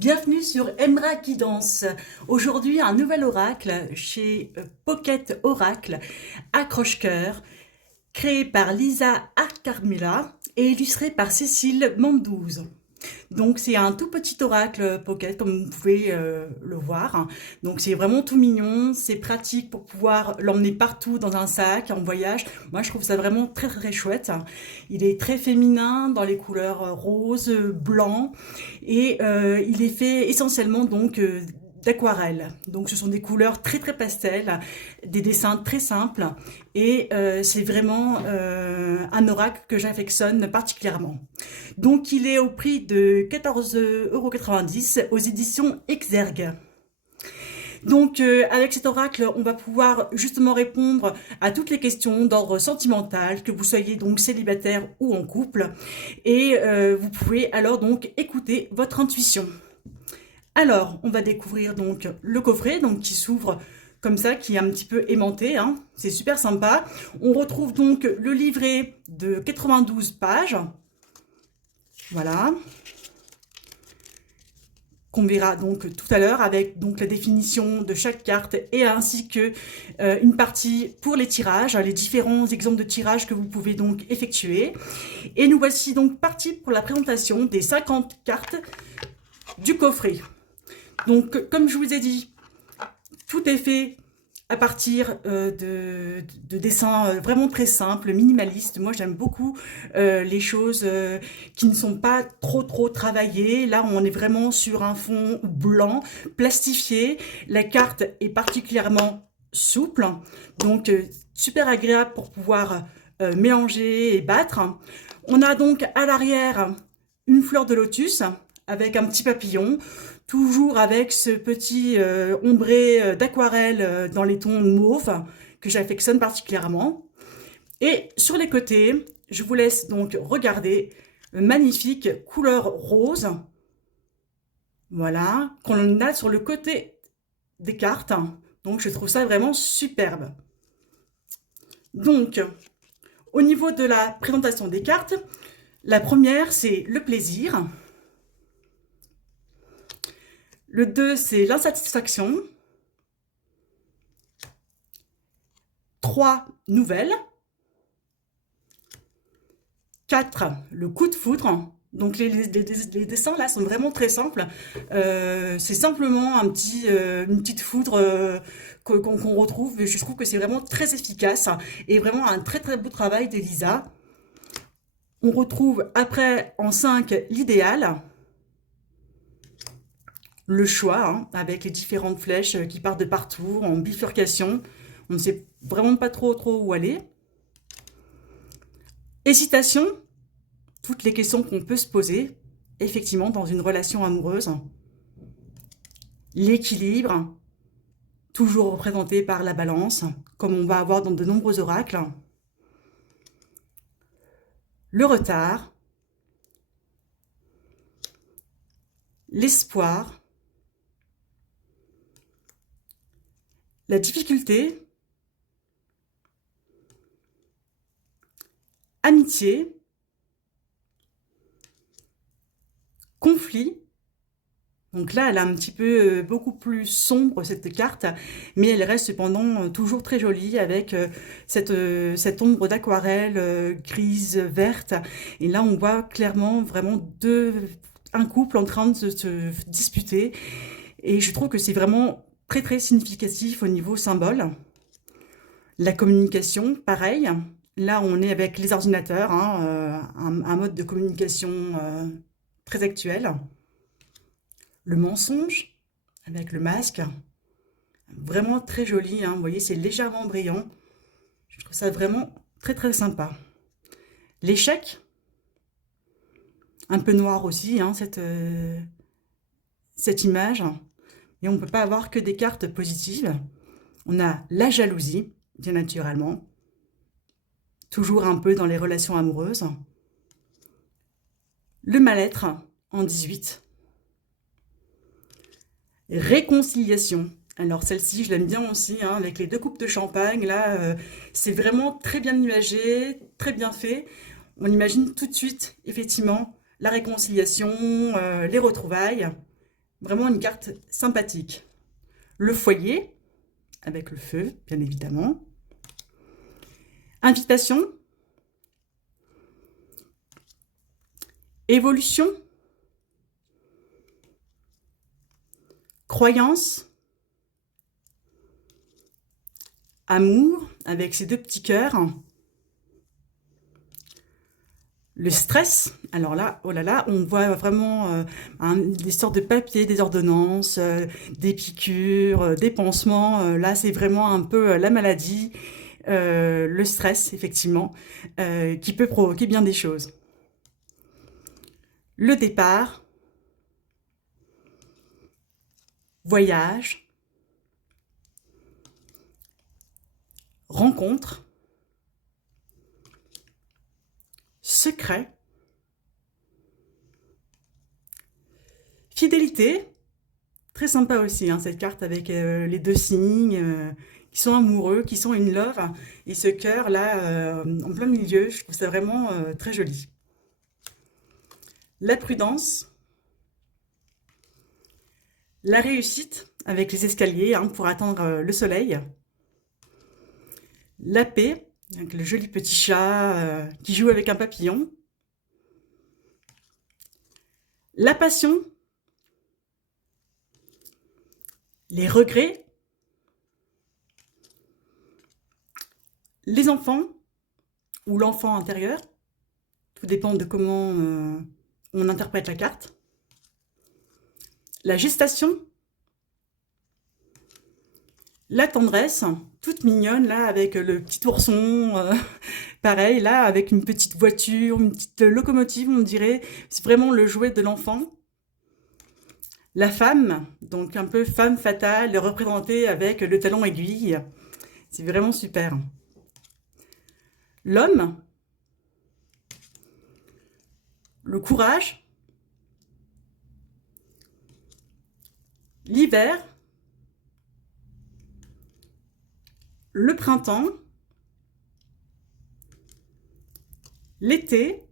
Bienvenue sur Emra Guidance. Aujourd'hui, un nouvel oracle chez Pocket Oracle, accroche-cœur, créé par Lisa Arcarmila et illustré par Cécile Mandouze. Donc c'est un tout petit oracle Pocket comme vous pouvez le voir. Donc c'est vraiment tout mignon, c'est pratique pour pouvoir l'emmener partout dans un sac en voyage. Moi je trouve ça vraiment très très chouette. Il est très féminin dans les couleurs rose, blanc et il est fait essentiellement donc d'aquarelle. Donc ce sont des couleurs très très pastel, des dessins très simples et c'est vraiment un oracle que j'affectionne particulièrement. Donc il est au prix de 14,90 € aux éditions Exergue. Donc avec cet oracle, on va pouvoir justement répondre à toutes les questions d'ordre sentimental, que vous soyez donc célibataire ou en couple, et vous pouvez alors donc écouter votre intuition. Alors, on va découvrir donc le coffret donc qui s'ouvre comme ça, qui est un petit peu aimanté, hein. C'est super sympa. On retrouve donc le livret de 92 pages, voilà, qu'on verra donc tout à l'heure avec donc la définition de chaque carte et ainsi que une partie pour les tirages, les différents exemples de tirages que vous pouvez donc effectuer. Et nous voici donc partis pour la présentation des 50 cartes du coffret. Donc, comme je vous ai dit, tout est fait à partir de dessins vraiment très simples, minimalistes. Moi, j'aime beaucoup les choses qui ne sont pas trop travaillées. Là, on est vraiment sur un fond blanc, plastifié. La carte est particulièrement souple, donc super agréable pour pouvoir mélanger et battre. On a donc à l'arrière une fleur de lotus avec un petit papillon, toujours avec ce petit ombré d'aquarelle dans les tons mauve que j'affectionne particulièrement. Et sur les côtés, je vous laisse donc regarder le magnifique couleur rose, voilà, qu'on a sur le côté des cartes. Donc je trouve ça vraiment superbe. Donc, au niveau de la présentation des cartes, la première c'est le plaisir. Le 2, c'est l'insatisfaction. 3, nouvelles. 4, le coup de foudre. Donc les dessins là sont vraiment très simples. C'est simplement une petite foudre qu'on retrouve. Je trouve que c'est vraiment très efficace et vraiment un très très beau travail d'Elisa. On retrouve après en 5 l'idéal. Le choix, hein, avec les différentes flèches qui partent de partout, en bifurcation. On ne sait vraiment pas trop où aller. Hésitation, toutes les questions qu'on peut se poser, effectivement, dans une relation amoureuse. L'équilibre, toujours représenté par la balance, comme on va avoir dans de nombreux oracles. Le retard. L'espoir. La difficulté, amitié, conflit. Donc là, elle est un petit peu beaucoup plus sombre cette carte, mais elle reste cependant toujours très jolie avec cette ombre d'aquarelle grise, verte. Et là, on voit clairement vraiment un couple en train de se disputer. Et je trouve que c'est vraiment très très significatif au niveau symbole. La communication, pareil. Là, on est avec les ordinateurs, hein, un mode de communication très actuel. Le mensonge, avec le masque, vraiment très joli, hein, vous voyez, c'est légèrement brillant. Je trouve ça vraiment très très sympa. L'échec, un peu noir aussi, hein, cette image. Et on ne peut pas avoir que des cartes positives. On a la jalousie, bien naturellement, toujours un peu dans les relations amoureuses. Le mal-être en 18. Réconciliation. Alors celle-ci, je l'aime bien aussi, hein, avec les 2 coupes de champagne. Là, c'est vraiment très bien imagé, très bien fait. On imagine tout de suite, effectivement, la réconciliation, les retrouvailles. Vraiment une carte sympathique. Le foyer, avec le feu, bien évidemment. Invitation. Évolution. Croyance. Amour, avec ses deux petits cœurs. Le stress, alors là, oh là là, on voit vraiment des sortes de papiers, des ordonnances, des piqûres, des pansements. Là, c'est vraiment un peu la maladie, le stress, effectivement, qui peut provoquer bien des choses. Le départ, voyage, rencontre, secret, fidélité, très sympa aussi, hein, cette carte avec les deux signes qui sont amoureux, qui sont in love, et ce cœur là en plein milieu, je trouve ça vraiment très joli. La prudence, la réussite avec les escaliers hein, pour atteindre le soleil, la paix, avec le joli petit chat qui joue avec un papillon, la passion, les regrets, les enfants ou l'enfant intérieur, tout dépend de comment on interprète la carte, la gestation, la tendresse, toute mignonne là avec le petit ourson, pareil là avec une petite voiture, une petite locomotive on dirait, c'est vraiment le jouet de l'enfant. La femme, donc un peu femme fatale, représentée avec le talon aiguille, c'est vraiment super. L'homme, le courage, l'hiver, le printemps, l'été.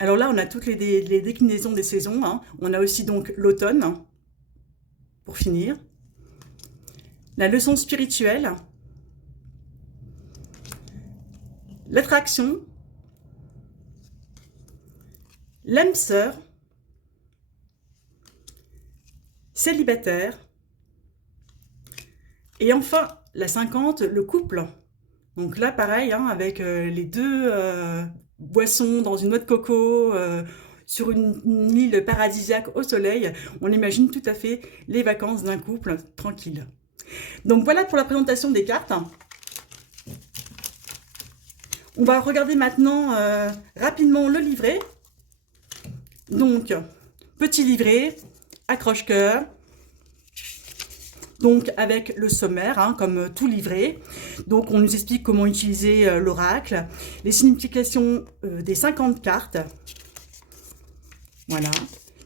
Alors là, on a toutes les déclinaisons des saisons. Hein. On a aussi donc l'automne, pour finir. La leçon spirituelle. L'attraction. L'âme sœur. Célibataire. Et enfin, la 50, le couple. Donc là, pareil, hein, avec les deux boissons dans une noix de coco, sur une île paradisiaque au soleil, on imagine tout à fait les vacances d'un couple tranquille. Donc voilà pour la présentation des cartes. On va regarder maintenant rapidement le livret. Donc, petit livret, accroche-cœur. Donc avec le sommaire, hein, comme tout livret. Donc on nous explique comment utiliser l'oracle, les significations des 50 cartes. Voilà.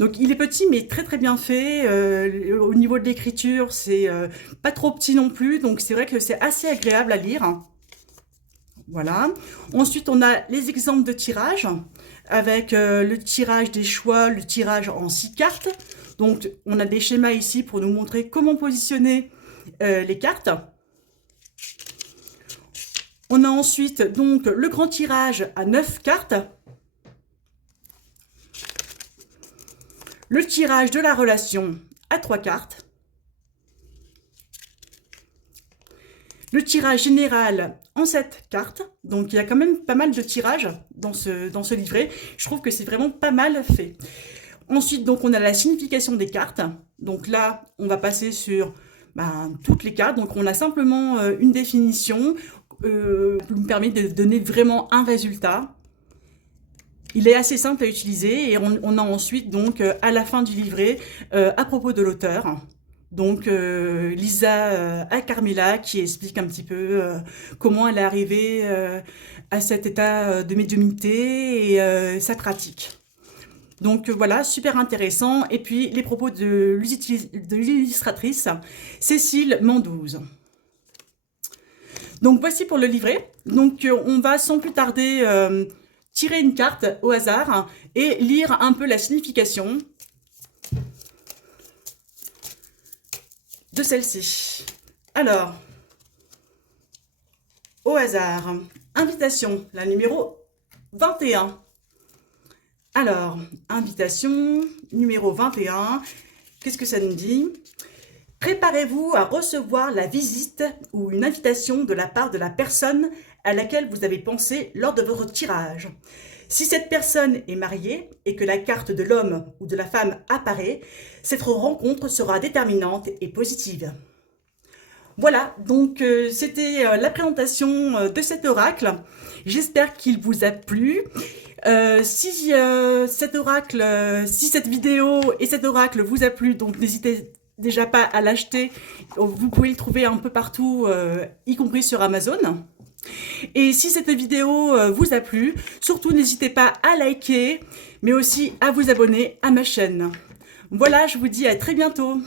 Donc il est petit mais très très bien fait. Au niveau de l'écriture, c'est pas trop petit non plus. Donc c'est vrai que c'est assez agréable à lire. Voilà. Ensuite on a les exemples de tirage avec le tirage des choix, le tirage en 6 cartes. Donc, on a des schémas ici pour nous montrer comment positionner les cartes. On a ensuite donc le grand tirage à 9 cartes. Le tirage de la relation à 3 cartes. Le tirage général en 7 cartes. Donc, il y a quand même pas mal de tirages dans ce livret. Je trouve que c'est vraiment pas mal fait. Ensuite, donc, on a la signification des cartes. Donc là, on va passer sur toutes les cartes. Donc, on a simplement une définition qui nous permet de donner vraiment un résultat. Il est assez simple à utiliser et on a ensuite, donc, à la fin du livret, à propos de l'auteur, donc Lisa Acarmila qui explique un petit peu comment elle est arrivée à cet état de médiumnité et sa pratique. Donc voilà, super intéressant. Et puis les propos de l'illustratrice Cécile Mandouze. Donc voici pour le livret. Donc on va sans plus tarder tirer une carte au hasard et lire un peu la signification. de celle-ci. Alors, au hasard, invitation, la numéro 21. Alors, invitation numéro 21, qu'est-ce que ça nous dit? Préparez-vous à recevoir la visite ou une invitation de la part de la personne à laquelle vous avez pensé lors de votre tirage. Si cette personne est mariée et que la carte de l'homme ou de la femme apparaît, cette rencontre sera déterminante et positive. Voilà, donc c'était la présentation de cet oracle. J'espère qu'il vous a plu. Si cette vidéo et cet oracle vous a plu, donc n'hésitez déjà pas à l'acheter. Vous pouvez le trouver un peu partout, y compris sur Amazon. Et si cette vidéo vous a plu, surtout n'hésitez pas à liker, mais aussi à vous abonner à ma chaîne. Voilà, je vous dis à très bientôt.